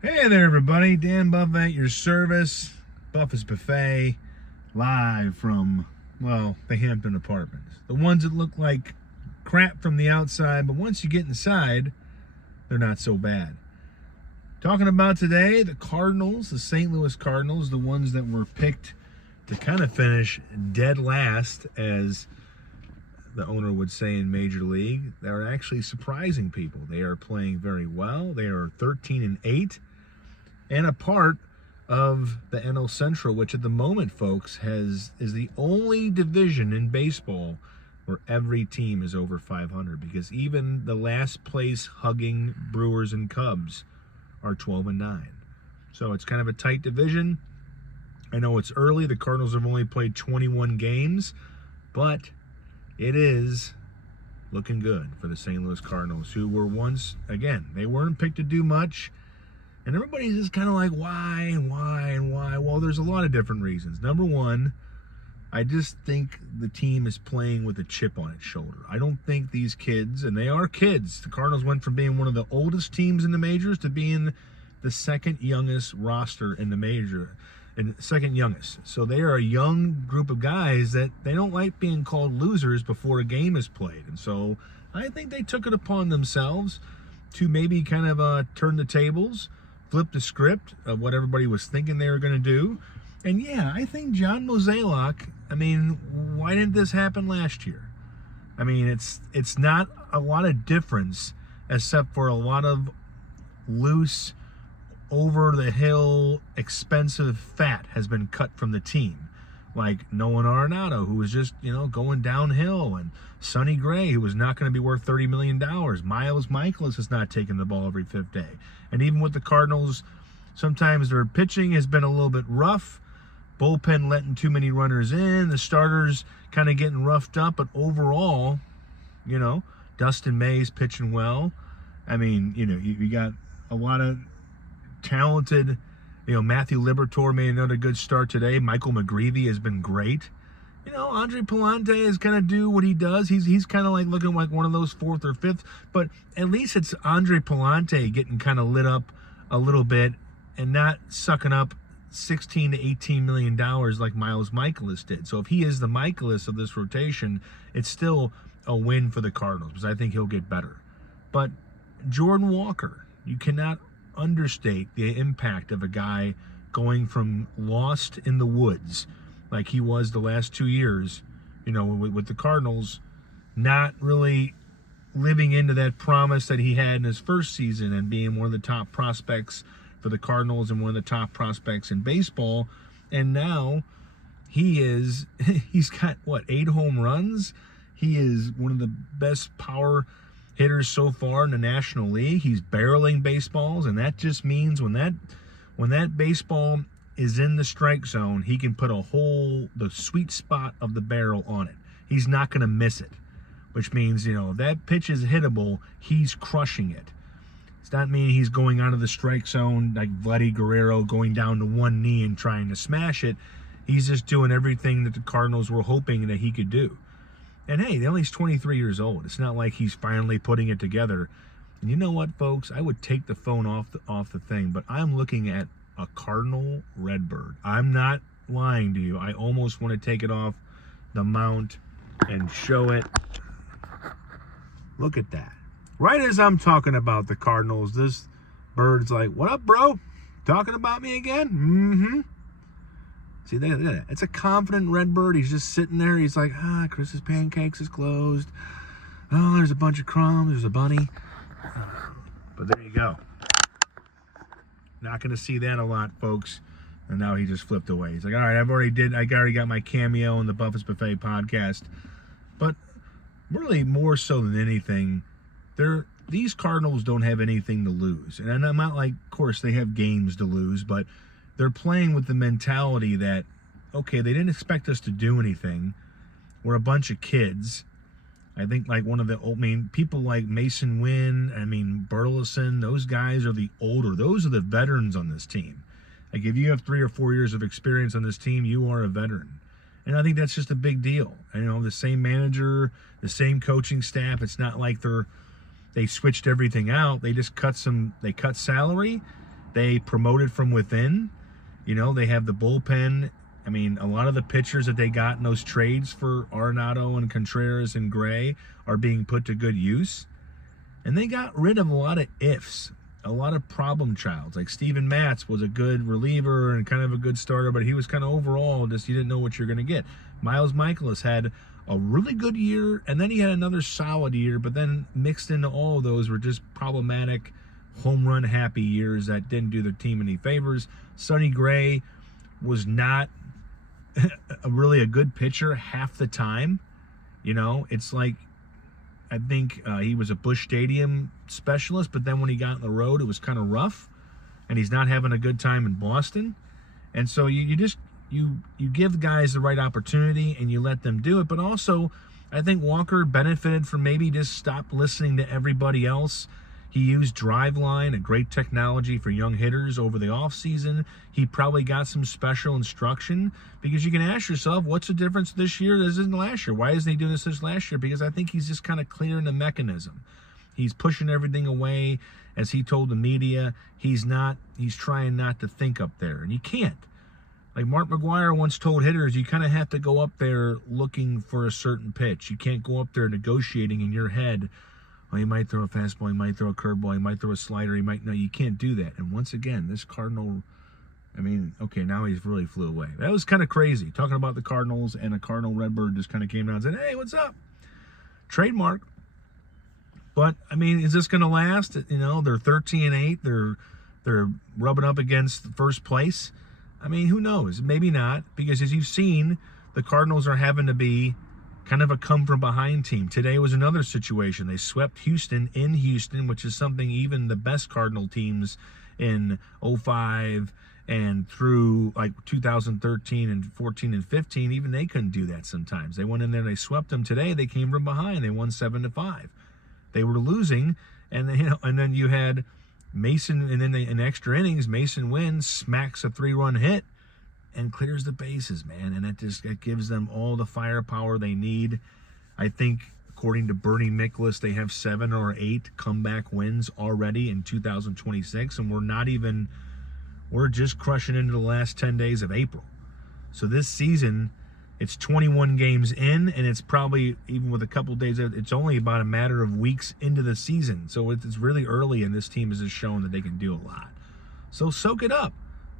Hey there, everybody. Dan Buff at your service. Buff's Buffet, live from, well, the Hampton Apartments. The ones that look like crap from the outside, but once you get inside, they're not so bad. Talking about today, the Cardinals, the St. Louis Cardinals, the ones that were picked to kind of finish dead last, as the owner would say in Major League. They're actually surprising people. They are playing very well. They are 13-8. And a part of the NL Central, which at the moment, folks, is the only division in baseball where every team is over 500, because even the last place hugging Brewers and Cubs are 12-9. So it's kind of a tight division. I know it's early. The Cardinals have only played 21 games, but it is looking good for the St. Louis Cardinals, who were once, again, they weren't picked to do much. And everybody's just kind of like, why and why and why? Well, there's a lot of different reasons. Number one, I just think the team is playing with a chip on its shoulder. I don't think these kids, and they are kids, the Cardinals went from being one of the oldest teams in the majors to being the second youngest roster in the major, and second youngest. So they are a young group of guys that they don't like being called losers before a game is played. And so I think they took it upon themselves to maybe kind of turn the tables, flip the script of what everybody was thinking they were going to do. And yeah, I think John Mozeliak, I mean, why didn't this happen last year? I mean, it's not a lot of difference, except for a lot of loose, over-the-hill, expensive fat has been cut from the team. Like Nolan Arenado, who was just, going downhill, and Sonny Gray, who was not going to be worth $30 million. Miles Michaelis is not taking the ball every fifth day. And even with the Cardinals, sometimes their pitching has been a little bit rough. Bullpen letting too many runners in. The starters kind of getting roughed up. But overall, Dustin May's pitching well. I mean, you got a lot of talented, Matthew Liberatore made another good start today. Michael McGreevy has been great. Andre Palante is going to do what he does. He's kind of like looking like one of those fourth or fifth, but at least it's Andre Palante getting kind of lit up a little bit and not sucking up $16 to $18 million like Miles Michaelis did. So if he is the Michaelis of this rotation, it's still a win for the Cardinals, because I think he'll get better. But Jordan Walker, you cannot understate the impact of a guy going from lost in the woods like he was the last 2 years, with the Cardinals, not really living into that promise that he had in his first season and being one of the top prospects for the Cardinals and one of the top prospects in baseball. And now he's got, 8 home runs? He is one of the best power hitters so far in the National League. He's barreling baseballs, and that just means when that baseball is in the strike zone, he can put the sweet spot of the barrel on it. He's not going to miss it, which means, if that pitch is hittable, he's crushing it. It's not meaning he's going out of the strike zone like Vladdy Guerrero, going down to one knee and trying to smash it. He's just doing everything that the Cardinals were hoping that he could do. And hey, he's 23 years old. It's not like he's finally putting it together. And you know what, folks? I would take the phone off the thing, but I'm looking at a Cardinal Redbird. I'm not lying to you. I almost want to take it off the mount and show it. Look at that. Right as I'm talking about the Cardinals, this bird's like, "What up, bro? Talking about me again?" Mm-hmm. See, look at that. It's a confident Redbird. He's just sitting there. He's like, Chris's Pancakes is closed. Oh, there's a bunch of crumbs. There's a bunny. But there you go. Not going to see that a lot, folks. And now he just flipped away. He's like, all right, I already got my cameo in the Buff's Buffet podcast. But really, more so than anything, these Cardinals don't have anything to lose. And I'm not like, of course, they have games to lose, but they're playing with the mentality that, okay, they didn't expect us to do anything. We're a bunch of kids. I think like people like Mason Wynn, Burleson, those guys are the older. Those are the veterans on this team. Like if you have 3 or 4 years of experience on this team, you are a veteran. And I think that's just a big deal. The same manager, the same coaching staff. It's not like they switched everything out. They just cut salary, They promoted from within. They have the bullpen. I mean, a lot of the pitchers that they got in those trades for Arenado and Contreras and Gray are being put to good use. And they got rid of a lot of ifs, a lot of problem childs. Like Steven Matz was a good reliever and kind of a good starter, but he was kind of overall just you didn't know what you're going to get. Miles Michaelis had a really good year, and then he had another solid year, but then mixed into all of those were just problematic, home run happy years that didn't do their team any favors. Sonny Gray was not really a good pitcher half the time. It's like, I think he was a Busch Stadium specialist, but then when he got on the road, it was kind of rough, and he's not having a good time in Boston. And so you give guys the right opportunity and you let them do it. But also, I think Walker benefited from maybe just stop listening to everybody else. He used Driveline, a great technology for young hitters over the offseason. He probably got some special instruction, because you can ask yourself, what's the difference this year as in last year? Why isn't he doing this last year? Because I think he's just kind of clearing the mechanism. He's pushing everything away. As he told the media, he's trying not to think up there. And you can't. Like Mark McGwire once told hitters, you kind of have to go up there looking for a certain pitch. You can't go up there negotiating in your head. Oh, he might throw a fastball, he might throw a curveball, he might throw a slider, no, you can't do that. And once again, this Cardinal, okay, now he's really flew away. That was kind of crazy, talking about the Cardinals, and a Cardinal Redbird just kind of came down and said, hey, what's up? Trademark. But, is this going to last? They're 13-8, they're rubbing up against first place. Who knows? Maybe not, because as you've seen, the Cardinals are having to be kind of a come-from-behind team. Today was another situation. They swept Houston in Houston, which is something even the best Cardinal teams in 05 and through like 2013 and 14 and 15, even they couldn't do that sometimes. They went in there, they swept them. Today they came from behind. They won 7-5. They were losing, and then you had Mason, and then in extra innings, Mason wins, smacks a 3-run hit, and clears the bases, man. And it gives them all the firepower they need. I think, according to Bernie Miklasz, they have 7 or 8 comeback wins already in 2026, and we're just crushing into the last 10 days of April. So this season, it's 21 games in, and it's probably, even with a couple of days, it's only about a matter of weeks into the season. So it's really early, and this team has just shown that they can do a lot. So soak it up.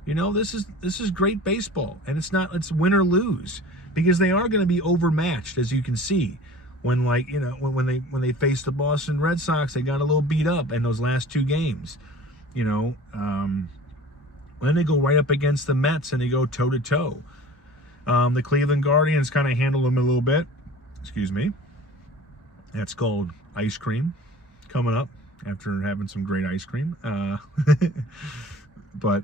This is great baseball, and it's win or lose, because they are going to be overmatched, as you can see. When when they faced the Boston Red Sox, they got a little beat up in those last 2 games. Then they go right up against the Mets and they go toe to toe. The Cleveland Guardians kind of handled them a little bit. Excuse me. That's called ice cream coming up after having some great ice cream. But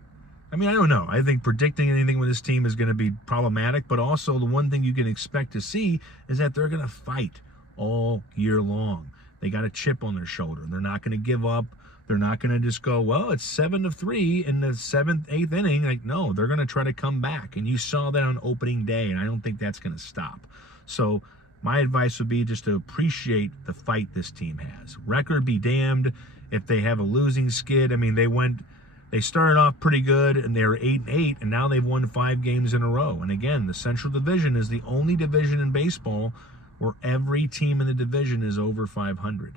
I don't know. I think predicting anything with this team is going to be problematic, but also the one thing you can expect to see is that they're going to fight all year long. They got a chip on their shoulder. They're not going to give up. They're not going to just go, well, it's 7-3 in the 7th, 8th inning. No, they're going to try to come back. And you saw that on opening day, and I don't think that's going to stop. So my advice would be just to appreciate the fight this team has. Record be damned if they have a losing skid. They started off pretty good, and they were 8-8, and now they've won 5 games in a row. And again, the Central Division is the only division in baseball where every team in the division is over 500.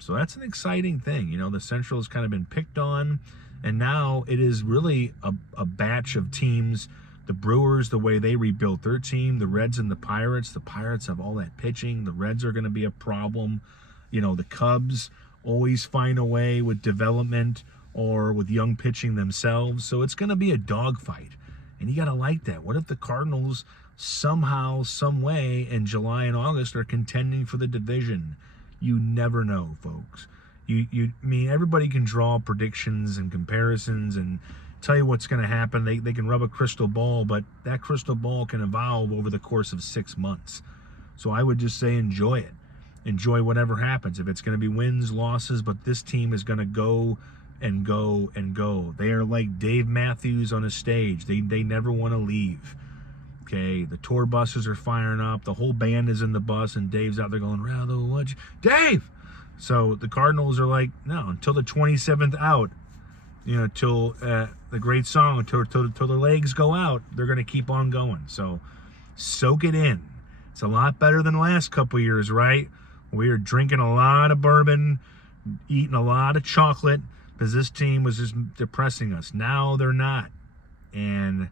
So that's an exciting thing. The Central has kind of been picked on, and now it is really a batch of teams. The Brewers, the way they rebuilt their team, the Reds and the Pirates. The Pirates have all that pitching. The Reds are going to be a problem. The Cubs always find a way with development or with young pitching themselves. So it's going to be a dogfight, and you got to like that. What if the Cardinals somehow, some way in July and August are contending for the division? You never know, folks. Everybody can draw predictions and comparisons and tell you what's going to happen. They can rub a crystal ball, but that crystal ball can evolve over the course of 6 months. So I would just say enjoy it. Enjoy whatever happens. If it's going to be wins, losses, but this team is going to go and go and go. They are like Dave Matthews on a stage. They never want to leave. Okay, the tour buses are firing up. The whole band is in the bus, and Dave's out there going, "Rather watch Dave." So the Cardinals are like, no, until the 27th out, till the great song, till the legs go out, they're going to keep on going. So soak it in. It's a lot better than the last couple of years, right? We were drinking a lot of bourbon, eating a lot of chocolate, because this team was just depressing us. Now they're not. And,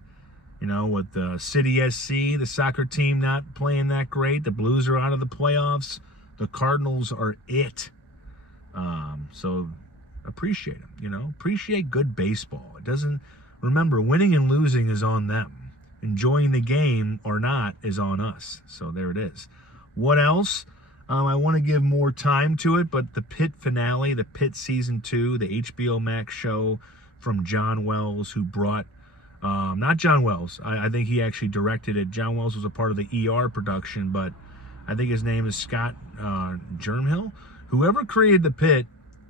with the City SC, the soccer team not playing that great, the Blues are out of the playoffs, the Cardinals are it. So appreciate them, appreciate good baseball. Remember, winning and losing is on them. Enjoying the game or not is on us. So there it is. What else? I want to give more time to it, but the Pitt finale, the Pitt Season 2, the HBO Max show from John Wells, who brought, not John Wells, I think he actually directed it. John Wells was a part of the ER production, but I think his name is Scott Germhill. Whoever created the Pitt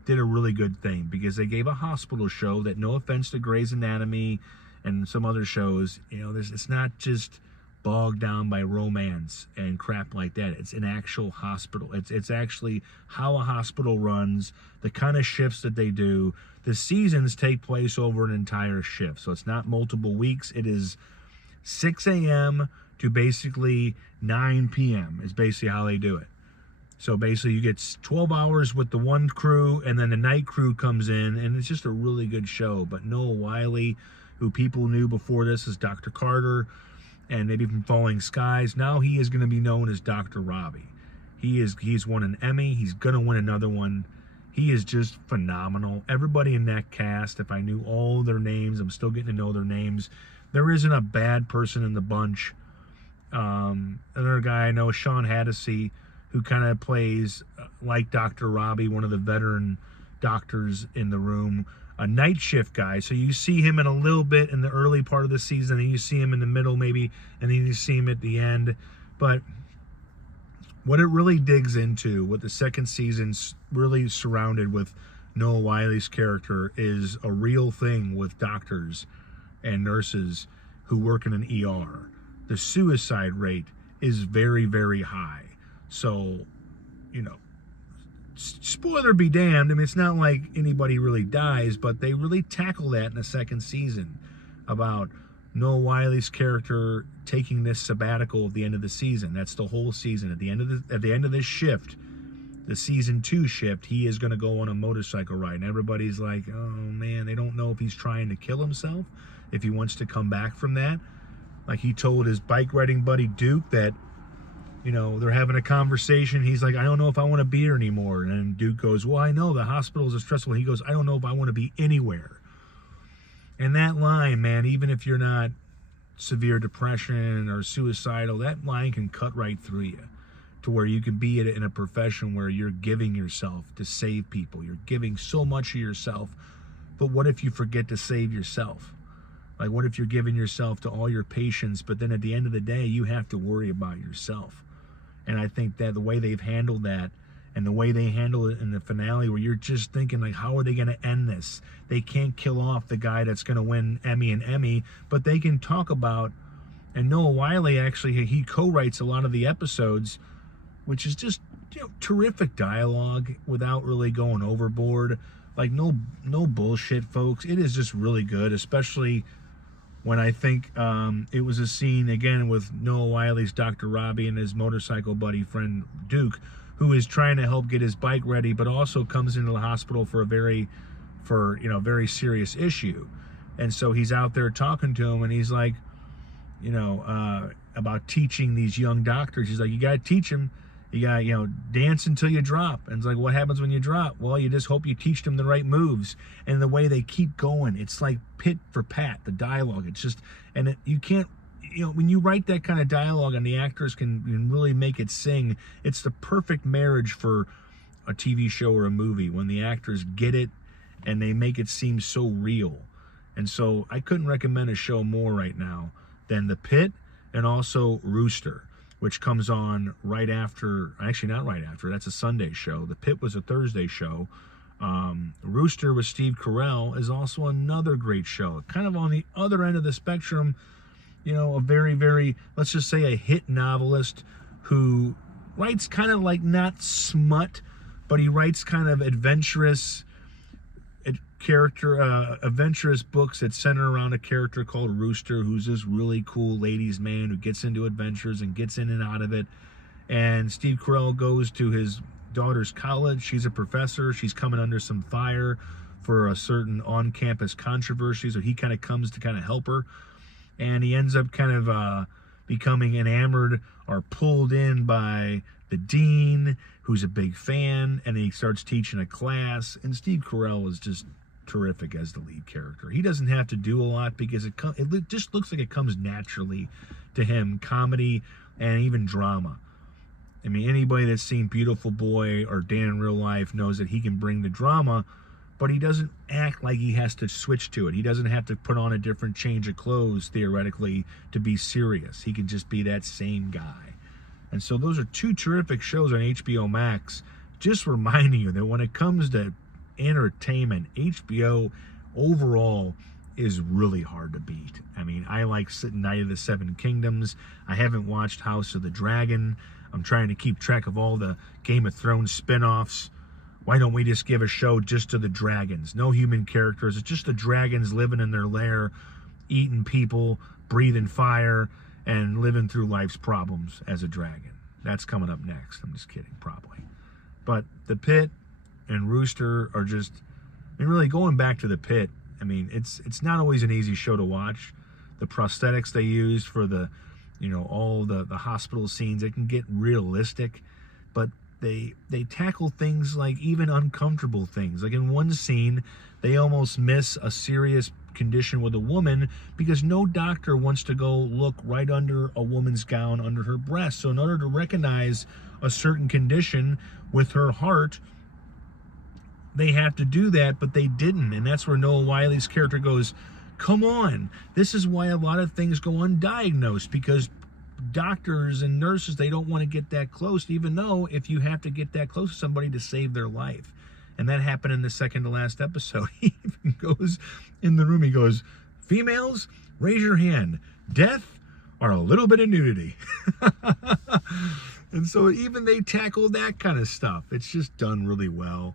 did a really good thing, because they gave a hospital show that, no offense to Grey's Anatomy and some other shows, it's not just bogged down by romance and crap like that. It's an actual hospital. It's actually how a hospital runs, the kind of shifts that they do. The seasons take place over an entire shift, so it's not multiple weeks. It is 6 a.m. to basically 9 p.m. is basically how they do it. So basically you get 12 hours with the one crew, and then the night crew comes in, and it's just a really good show. But Noah Wiley, who people knew before this as Dr. Carter, and maybe from Falling Skies, now he is going to be known as Dr. Robbie. He's won an Emmy. He's going to win another one. He is just phenomenal. Everybody in that cast, if I knew all their names, I'm still getting to know their names. There isn't a bad person in the bunch. Another guy I know, Sean Hattasey, who kind of plays like Dr. Robbie, one of the veteran doctors in the room, a night shift guy. So you see him in a little bit in the early part of the season, and you see him in the middle maybe, and then you see him at the end. But what it really digs into, what the second season's really surrounded with Noah Wiley's character, is a real thing with doctors and nurses who work in an ER. The suicide rate is very, very high. So, spoiler be damned. I mean, it's not like anybody really dies, but they really tackle that in the second season about Noah Wiley's character taking this sabbatical at the end of the season. That's the whole season. At the end of this shift, the season 2 shift, he is going to go on a motorcycle ride, and everybody's like, oh man, they don't know if he's trying to kill himself, if he wants to come back from that. Like, he told his bike riding buddy Duke that, they're having a conversation. He's like, I don't know if I want to be here anymore. And Duke goes, well, I know the hospitals are stressful. He goes, I don't know if I want to be anywhere. And that line, man, even if you're not severe depression or suicidal, that line can cut right through you, to where you can be in a profession where you're giving yourself to save people. You're giving so much of yourself. But what if you forget to save yourself? Like, what if you're giving yourself to all your patients, but then at the end of the day, you have to worry about yourself? And I think that the way they've handled that, and the way they handle it in the finale, where you're just thinking, like, how are they going to end this? They can't kill off the guy that's going to win Emmy, but they can talk about, and Noah Wiley, actually, he co-writes a lot of the episodes, which is just, terrific dialogue without really going overboard. Like, no bullshit, folks. It is just really good, especially when I think it was a scene, again, with Noah Wiley's Dr. Robbie and his motorcycle buddy friend Duke, who is trying to help get his bike ready, but also comes into the hospital for a very serious issue. And so he's out there talking to him, and he's like, about teaching these young doctors. He's like, you got to teach them. You got, dance until you drop. And it's like, what happens when you drop? Well, you just hope you teach them the right moves. And the way they keep going, it's like Pitt for Pat, the dialogue. It's just, and you can't, when you write that kind of dialogue and the actors can really make it sing, it's the perfect marriage for a TV show or a movie, when the actors get it and they make it seem so real. And so I couldn't recommend a show more right now than The Pitt, and also Rooster, which comes on right after, actually not right after, that's a Sunday show. The Pitt was a Thursday show. Rooster with Steve Carell is also another great show. Kind of on the other end of the spectrum, a very, very, let's just say a hit novelist who writes kind of like not smut, but he writes kind of adventurous, adventurous books that center around a character called Rooster, who's this really cool ladies' man who gets into adventures and gets in and out of it. And Steve Carell goes to his daughter's college. She's a professor. She's coming under some fire for a certain on-campus controversy, so he kind of comes to kind of help her. And he ends up kind of becoming enamored or pulled in by the dean, who's a big fan, and he starts teaching a class. And Steve Carell is just terrific as the lead character. He doesn't have to do a lot because it just looks like it comes naturally to him, comedy and even drama. I mean, anybody that's seen Beautiful Boy or Dan in Real Life knows that he can bring the drama, but he doesn't act like he has to switch to it. He doesn't have to put on a different change of clothes, theoretically, to be serious. He can just be that same guy. And so those are two terrific shows on HBO Max, just reminding you that when it comes to entertainment, HBO overall is really hard to beat. I mean, I like Night of the Seven Kingdoms. I haven't watched House of the Dragon. I'm trying to keep track of all the Game of Thrones spinoffs. Why don't we just give a show just to the dragons? No human characters. It's just the dragons living in their lair, eating people, breathing fire, and living through life's problems as a dragon. That's coming up next. I'm just kidding, probably. But the Pitt and Rooster are just, I mean, really going back to the Pitt, I mean, it's not always an easy show to watch. The prosthetics they used for the, all the hospital scenes, it can get realistic, but they tackle things like even uncomfortable things. Like in one scene, they almost miss a serious condition with a woman because no doctor wants to go look right under a woman's gown under her breast. So in order to recognize a certain condition with her heart, they have to do that, but they didn't. And that's where Noah Wiley's character goes, come on, this is why a lot of things go undiagnosed, because doctors and nurses, they don't want to get that close, even though if you have to get that close to somebody to save their life. And that happened in the second to last episode. He even goes in the room, he goes, females, raise your hand. Death or a little bit of nudity. And so even they tackle that kind of stuff. It's just done really well.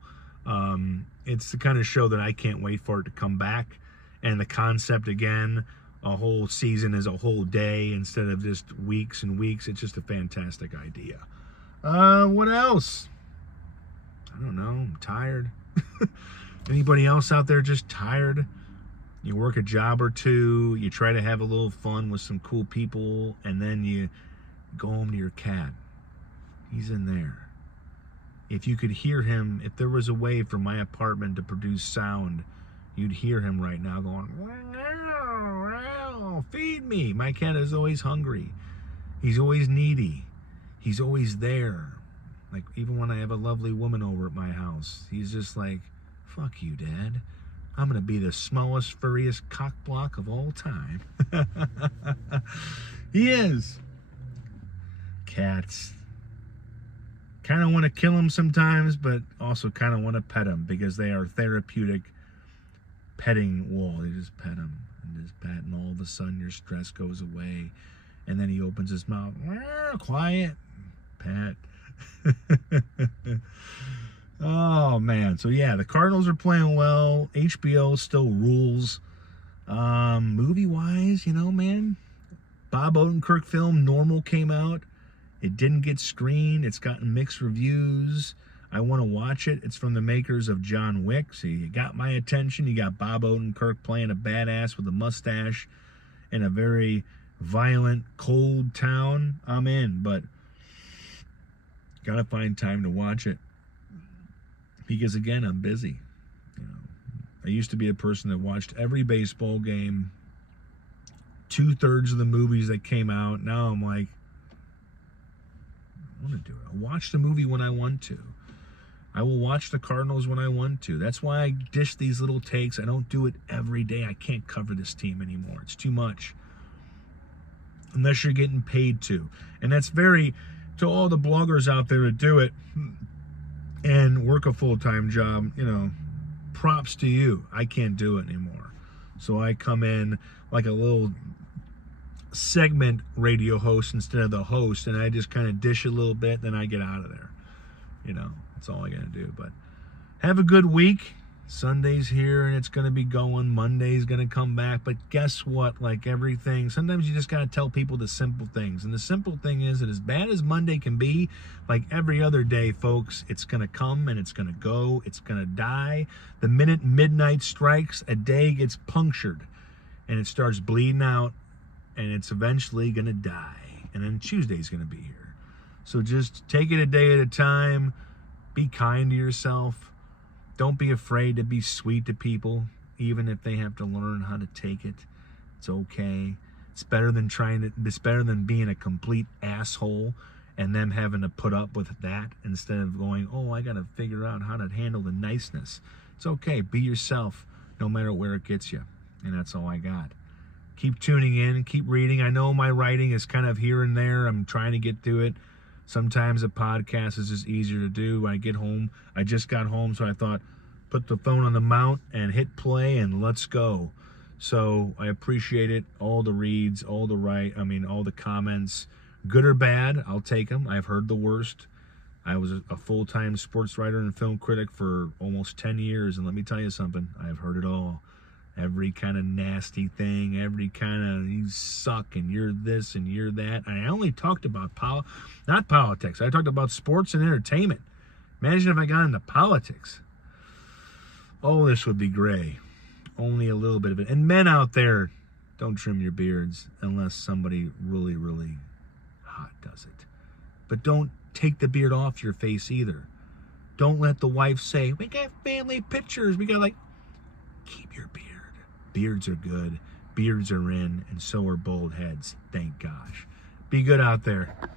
It's the kind of show that I can't wait for it to come back. And the concept, again, a whole season is a whole day instead of just weeks and weeks. It's just a fantastic idea. What else? I don't know. I'm tired. Anybody else out there just tired? You work a job or two, you try to have a little fun with some cool people, and then you go home to your cat. He's in there. If you could hear him, if there was a way for my apartment to produce sound, you'd hear him right now going, wow, feed me. My cat is always hungry. He's always needy. He's always there. Like, even when I have a lovely woman over at my house, he's just like, fuck you, Dad. I'm going to be the smallest, furriest cock block of all time. He is. Cats. Kind of want to kill them sometimes, but also kind of want to pet them because they are therapeutic petting wool. You just pet them and just pet, and all of a sudden your stress goes away. And then he opens his mouth. Quiet. Pet. Oh man, so yeah, the Cardinals are playing well. HBO still rules. Movie wise, man, Bob Odenkirk film Normal came out. It didn't get screened. It's gotten mixed reviews. I want to watch it. It's from the makers of John Wick, so you got my attention. You got Bob Odenkirk playing a badass with a mustache in a very violent, cold town. I'm in, but gotta find time to watch it. Because again, I'm busy. I used to be a person that watched every baseball game, 2/3 of the movies that came out. Now I'm like, I want to do it. I'll watch the movie when I want to. I will watch the Cardinals when I want to. That's why I dish these little takes. I don't do it every day. I can't cover this team anymore. It's too much. Unless you're getting paid to. And that's to all the bloggers out there that do it and work a full-time job, props to you. I can't do it anymore. So I come in like a little segment radio host instead of the host, and I just kind of dish a little bit, then I get out of there. That's all I gotta do. But have a good week. Sunday's here and it's going to be going. Monday's going to come back. But guess what? Like everything, sometimes you just got to tell people the simple things. And the simple thing is that as bad as Monday can be, like every other day, folks, it's going to come and it's going to go. It's going to die. The minute midnight strikes, a day gets punctured and it starts bleeding out and it's eventually going to die. And then Tuesday's going to be here. So just take it a day at a time. Be kind to yourself. Don't be afraid to be sweet to people, even if they have to learn how to take it. It's okay. It's better than being a complete asshole and them having to put up with that instead of going, oh, I got to figure out how to handle the niceness. It's okay. Be yourself no matter where it gets you. And that's all I got. Keep tuning in. Keep reading. I know my writing is kind of here and there. I'm trying to get through it. Sometimes a podcast is just easier to do. When I get home, I just got home, so I thought, put the phone on the mount and hit play and let's go. So I appreciate it. All the reads, all the comments, good or bad, I'll take them. I've heard the worst. I was a full-time sports writer and film critic for almost 10 years, and let me tell you something, I've heard it all. Every kind of nasty thing, every kind of you suck and you're this and you're that. And I only talked about not politics. I talked about sports and entertainment. Imagine if I got into politics. Oh, this would be gray. Only a little bit of it. And men out there, don't trim your beards unless somebody really, really hot does it. But don't take the beard off your face either. Don't let the wife say, we got family pictures. We got keep your beard. Beards are good, beards are in, and so are bald heads, thank gosh. Be good out there.